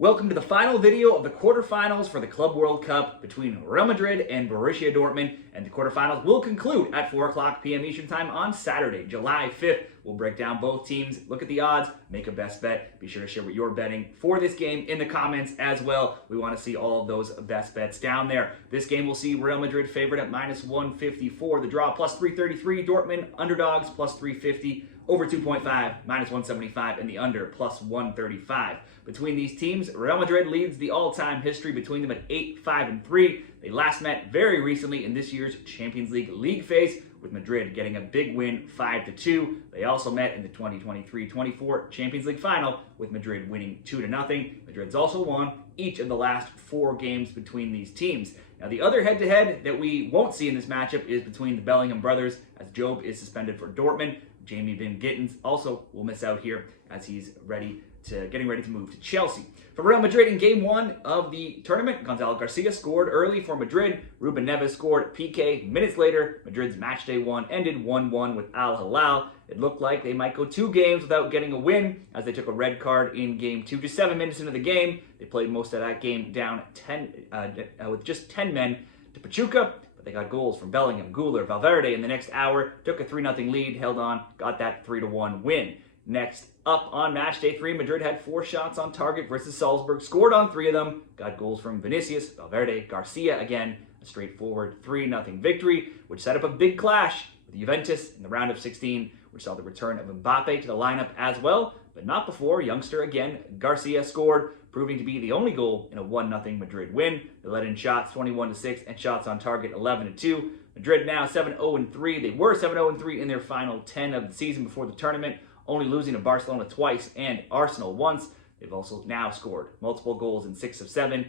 Welcome to the final video of the quarterfinals for the Club World Cup between Real Madrid and Borussia Dortmund, and the quarterfinals will conclude at 4 o'clock p.m. Eastern Time on Saturday, July 5th. We'll break down both teams, look at the odds, make a best bet. Be sure to share what you're betting for this game in the comments as well. We want to see all of those best bets down there. This game will see Real Madrid favored at minus 154, the draw plus 333, Dortmund underdogs plus 350, over 2.5, minus 175, and the under plus 135. Between these teams, Real Madrid leads the all-time history between them at 8-5-3. They last met very recently in this year's Champions League phase, with Madrid getting a big win 5-2. They also met in the 2023-24 Champions League Final, with Madrid winning 2-0. Madrid's also won each of the last 4 games between these teams. Now, the other head-to-head that we won't see in this matchup is between the Bellingham brothers, as Job is suspended for Dortmund. Jamie Van Gittens also will miss out here as he's getting ready to move to Chelsea. For Real Madrid in Game 1 of the tournament, Gonzalo Garcia scored early for Madrid. Ruben Neves scored PK. Minutes later, Madrid's matchday 1 ended 1-1 with Al Hilal. It looked like they might go 2 games without getting a win, as they took a red card in Game 2. Just 7 minutes into the game, they played most of that game down with just 10 men to Pachuca. But they got goals from Bellingham, Güler, Valverde in the next hour, took a 3-0 lead, held on, got that 3-1 win. Next up on match day 3, Madrid had 4 shots on target versus Salzburg, scored on 3 of them, got goals from Vinicius, Valverde, Garcia again, a straightforward 3-0 victory, which set up a big clash with Juventus in the round of 16, which saw the return of Mbappe to the lineup as well, but not before youngster again, Garcia scored, proving to be the only goal in a 1-0 Madrid win. They let in shots 21-6 and shots on target 11-2. Madrid now 7-0-3. They were 7-0-3 in their final 10 of the season before the tournament, only losing to Barcelona twice and Arsenal once. They've also now scored multiple goals in 6 of 7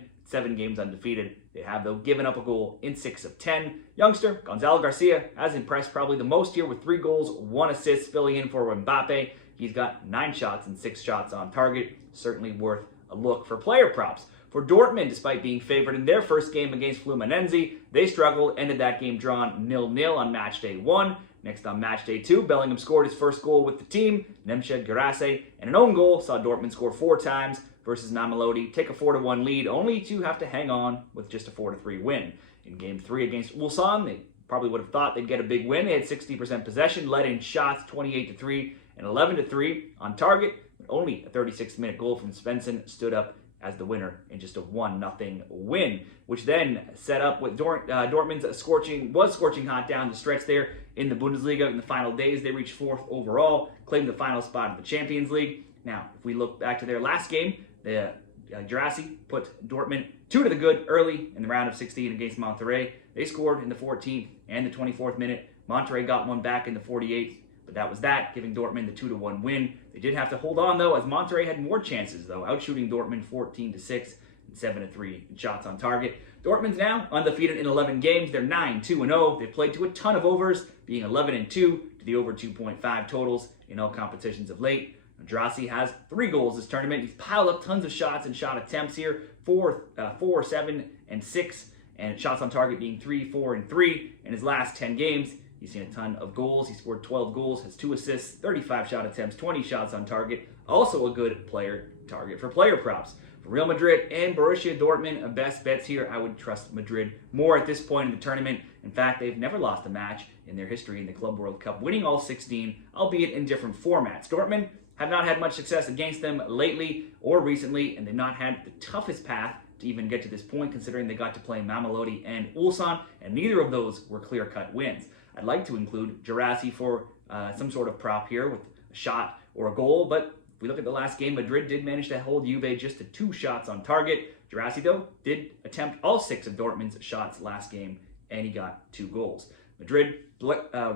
games undefeated. They have, though, given up a goal in 6 of 10. Youngster Gonzalo Garcia has impressed probably the most here with 3 goals, 1 assist, filling in for Mbappe. He's got 9 shots and 6 shots on target. Certainly worth a look for player props. For Dortmund, despite being favored in their first game against Fluminense, they struggled, ended that game drawn 0-0 on match day 1. Next on match day 2, Bellingham scored his first goal with the team. Nemched Garase, and an own goal, saw Dortmund score 4 times versus Mamelodi, take a 4-1 lead, only to have to hang on with just a 4-3 win. In game 3 against Ulsan, they probably would have thought they'd get a big win. They had 60% possession, led in shots 28-3 and 11-3 on target. Only a 36-minute goal from Svensson stood up as the winner in just a 1-0 win, which then set up with Dortmund's scorching hot down the stretch there in the Bundesliga. In the final days, they reached 4th overall, claimed the final spot in the Champions League. Now, if we look back to their last game, the Girassi put Dortmund 2 to the good early in the round of 16 against Monterrey. They scored in the 14th and the 24th minute. Monterrey got one back in the 48th. But that was that, giving Dortmund the 2-1 win. They did have to hold on, though, as Monterrey had more chances, though, outshooting Dortmund 14-6 and 7-3 in shots on target. Dortmund's now undefeated in 11 games. They're 9-2-0. They've played to a ton of overs, being 11-2 to the over 2.5 totals in all competitions of late. Girassi has 3 goals this tournament. He's piled up tons of shots and shot attempts here, 4, 7, and 6, and shots on target being 3, 4, and 3 in his last 10 games. He's seen a ton of goals. He scored 12 goals, has 2 assists, 35 shot attempts, 20 shots on target. Also a good target for player props. For Real Madrid and Borussia Dortmund, best bets here, I would trust Madrid more at this point in the tournament. In fact, they've never lost a match in their history in the Club World Cup, winning all 16, albeit in different formats. Dortmund have not had much success against them lately or recently, and they've not had the toughest path to even get to this point, considering they got to play Mamelodi and Ulsan, and neither of those were clear-cut wins. I'd like to include Girassi for some sort of prop here with a shot or a goal, but if we look at the last game, Madrid did manage to hold Juve just to 2 shots on target. Girassi, though, did attempt all 6 of Dortmund's shots last game, and he got 2 goals. Madrid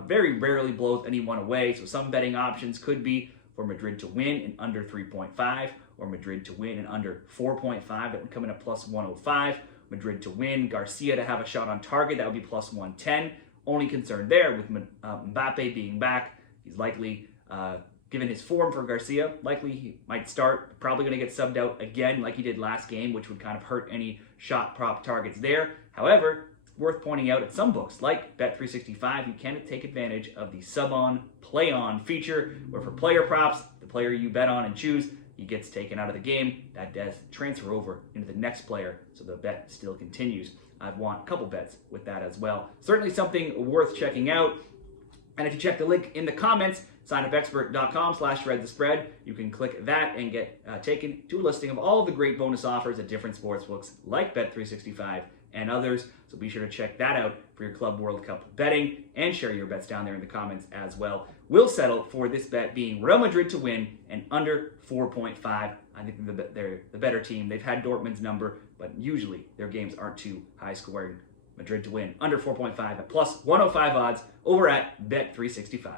very rarely blows anyone away, so some betting options could be for Madrid to win in under 3.5, or Madrid to win in under 4.5. That would come in at plus 105. Madrid to win, Garcia to have a shot on target, that would be plus 110. Only concern there with Mbappe being back. He's likely, given his form for Garcia, likely he might start, probably going to get subbed out again like he did last game, which would kind of hurt any shot prop targets there. However, it's worth pointing out at some books, like Bet365, you can take advantage of the sub-on, play-on feature, where for player props, the player you bet on and choose he gets taken out of the game, that does transfer over into the next player, so the bet still continues. I've won a couple bets with that as well. Certainly something worth checking out. And if you check the link in the comments, signupexpert.com/spread, you can click that and get taken to a listing of all the great bonus offers at different sportsbooks like Bet365 and others. So be sure to check that out for your Club World Cup betting and share your bets down there in the comments as well. We'll settle for this bet being Real Madrid to win and under 4.5. I think they're the better team. They've had Dortmund's number, but usually their games aren't too high scoring. Madrid to win under 4.5 at plus 105 odds over at Bet365.